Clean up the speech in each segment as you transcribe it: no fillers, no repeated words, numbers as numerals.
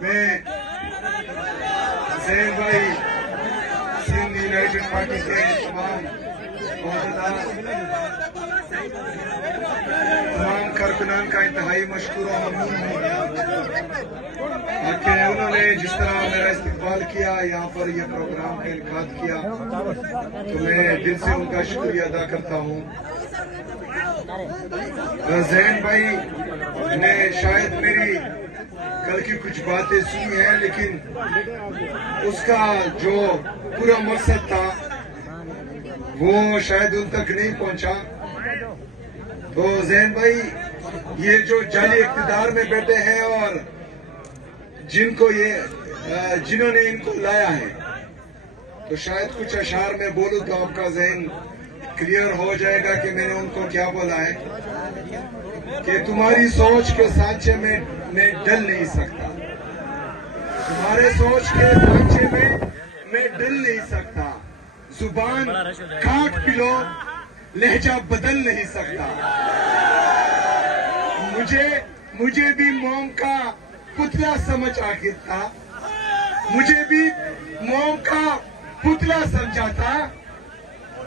मैं ज़ैन भाई Sindh United party के तमाम कारकुनान का इंतहाई मशकूर और ममनून हूँ कि उन्होंने जिस तरह मेरा इस्तकबाल किया, यहाँ पर यह प्रोग्राम का इनकाद किया, तो मैं दिल से उनका शुक्रिया अदा करता हूँ। ज़ैन भाई ने शायद मेरी कल की कुछ बातें सुनी है, लेकिन उसका जो पूरा मकसद था वो शायद उन तक नहीं पहुंचा। तो ज़ैन भाई ये जो जाली इक़्तिदार में बैठे हैं और जिन्होंने इनको लाया है, तो शायद कुछ अशार में बोलूं तो आपका ज़हन क्लियर हो जाएगा कि मैंने उनको क्या बोला है कि तुम्हारी सोच के सांचे में मैं डल नहीं सकता, तुम्हारे सोच के सांचे में मैं डल नहीं सकता, जुबान काट पिलो लहजा बदल नहीं सकता, मुझे भी मोम का पुतला समझ आखिर था, मुझे भी मोम का पुतला समझा था,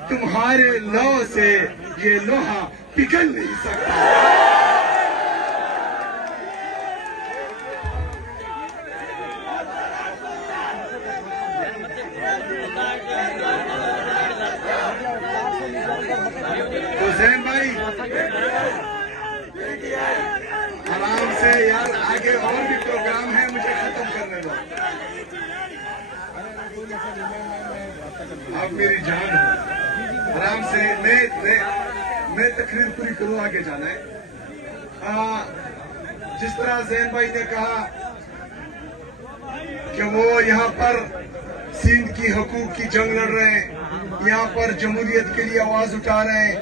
तुम्हारे लौ से ये लोहा पिघल नहीं सकता। तो ज़ैन भाई आराम से यार, आगे और भी प्रोग्राम है, मुझे खत्म करने दो। आप मेरी जान हो, आराम से मैं तकरीर पूरी करूं, आगे जाना है। जिस तरह ज़ैन भाई ने कहा कि वो यहाँ पर सिंध की हकूक की जंग लड़ रहे हैं, यहाँ पर जमहूरियत के लिए आवाज उठा रहे हैं,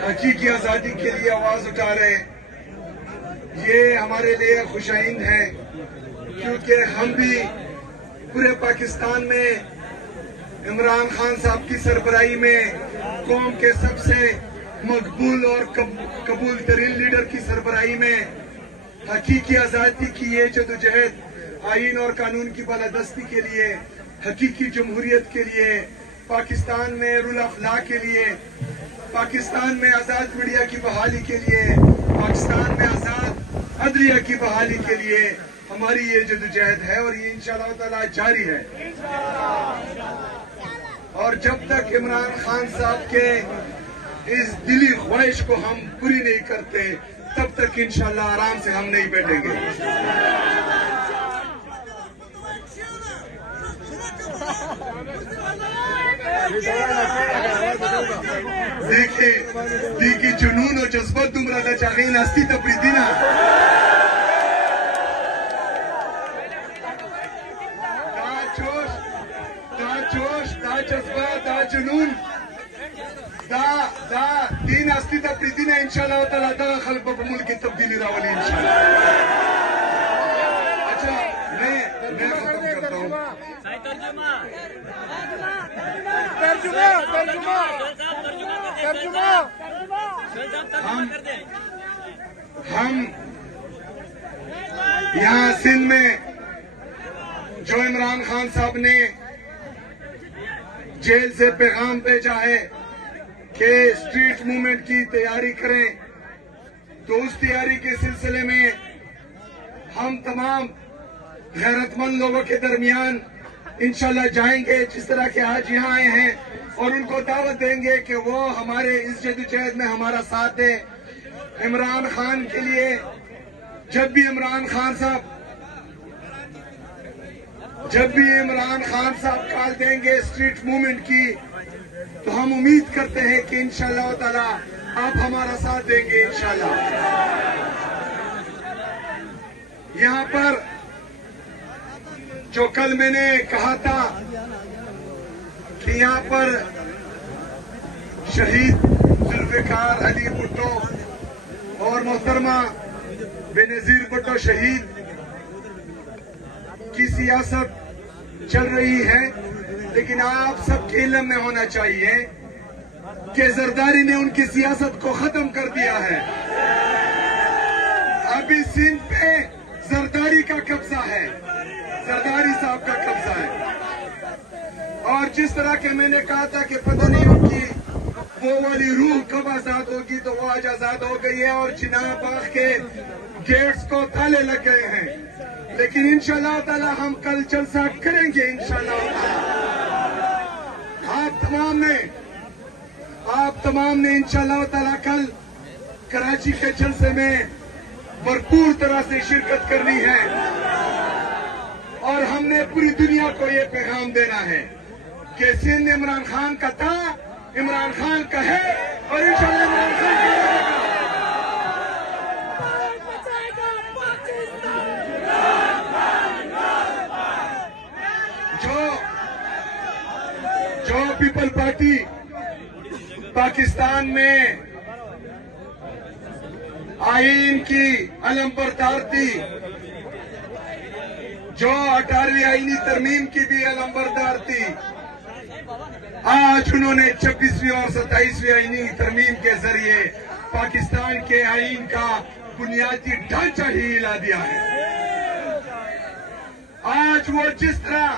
हकीकी आजादी के लिए आवाज उठा रहे हैं, ये हमारे लिए खुशाइंद है, क्योंकि हम भी पूरे पाकिस्तान में इमरान खान साहब की सरबराही में कौम के सबसे मकबूल और कबूल तरीन लीडर की सरबराही में हकीकी आजादी की ये जदोजहद, आईन और कानून की बालादस्ती के लिए, हकीकी जमहूरियत के लिए, पाकिस्तान में रुल अखला के लिए, पाकिस्तान में आजाद मीडिया की बहाली के लिए, पाकिस्तान में आजाद अदलिया की बहाली के लिए हमारी ये जदोजहद है और ये इंशाअल्लाह ताला जारी है। और जब तक इमरान खान साहब के इस दिली ख्वाहिश को हम पूरी नहीं करते, तब तक इंशाअल्लाह आराम से हम नहीं बैठेंगे। देखिए जुनून और जज्बत दुमरा दा चाहीन हस्ती तपरीदीना दा जोश दा जज्बा दा जुनून दा दीन हस्ती तपरीदीना इंशाअल्लाह ताला दा खल्क मुल्क की तब्दीली रावली इंशाअल्लाह। अच्छा मैं खत्म करता हूँ। हम यहाँ सिंध में जो इमरान खान साहब ने जेल से पैगाम भेजा है कि स्ट्रीट मूवमेंट की तैयारी करें, तो उस तैयारी के सिलसिले में हम तमाम गैरतमंद लोगों के दरमियान इंशाल्लाह जाएंगे, जिस तरह के आज यहाँ आए हैं, और उनको दावत देंगे कि वो हमारे इस जदोजहद में हमारा साथ दे। इमरान खान के लिए जब भी इमरान खान साहब कॉल देंगे स्ट्रीट मूवमेंट की, तो हम उम्मीद करते हैं कि इंशाअल्लाह ताला आप हमारा साथ देंगे इंशाअल्लाह। यहाँ पर जो कल मैंने कहा था कि यहाँ पर शहीद जुल्फिकार अली भुट्टो और मोहतरमा बेनजीर भुट्टो शहीद की सियासत चल रही है, लेकिन आप सबके इल्म में होना चाहिए कि जरदारी ने उनकी सियासत को खत्म कर दिया है। अभी सिंध पे जरदारी का कब्जा है, जरदारी साहब का कब्जा है। और जिस तरह के मैंने कहा था कि पता नहीं उनकी वो वाली रूह कब आजाद होगी, तो वो आज आजाद हो गई है और चिनाब बाग के गेट्स को ताले लग गए हैं। लेकिन इंशाअल्लाह ताला हम कल जलसा करेंगे इंशाअल्लाह ताला। आप तमाम ने इंशाअल्लाह ताला कल कराची के जलसे में भरपूर तरह से शिरकत करनी है और हमने पूरी दुनिया को ये पैगाम देना है कि सिंध इमरान खान का था, इमरान खान का है और इंशाअल्लाह इमरान खान का रहेगा। जो पीपल पार्टी पाकिस्तान में आईन की अलंबरदार थी, जो 18वीं आईनी तरमीम की भी अलंबरदार थी, आज उन्होंने 26वीं और 27वीं आईनी तरमीम के जरिए पाकिस्तान के आईन का बुनियादी ढांचा ही हिला दिया है। आज वो जिस तरह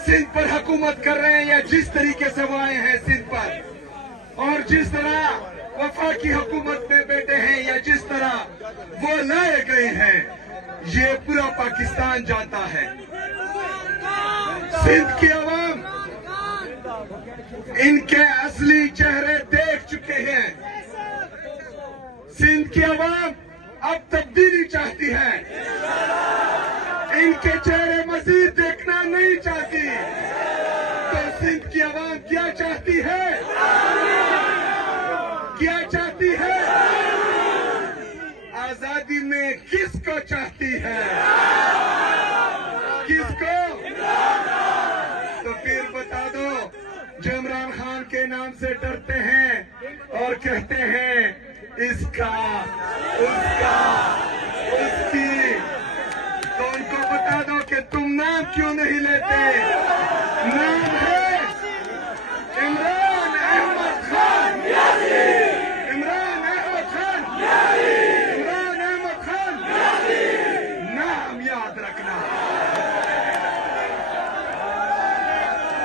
सिंध पर हुकूमत कर रहे हैं या जिस तरीके से वो आए हैं सिंध पर, और जिस तरह वफाकी हुकूमत में बैठे हैं या जिस तरह वो लाए गए हैं, ये पूरा पाकिस्तान जानता है। सिंध की अवाम इनके असली चेहरे देख चुके हैं। सिंध की अवाम अब तब्दीली चाहती है, इनके चेहरे मजीद देखना नहीं चाहती। तो सिंध की अवाम क्या चाहती है, क्या चाहती है? आजादी में किसको चाहती है, किसको? तो फिर बता दो, जो इमरान खान के नाम से डरते हैं और कहते हैं इसका उसका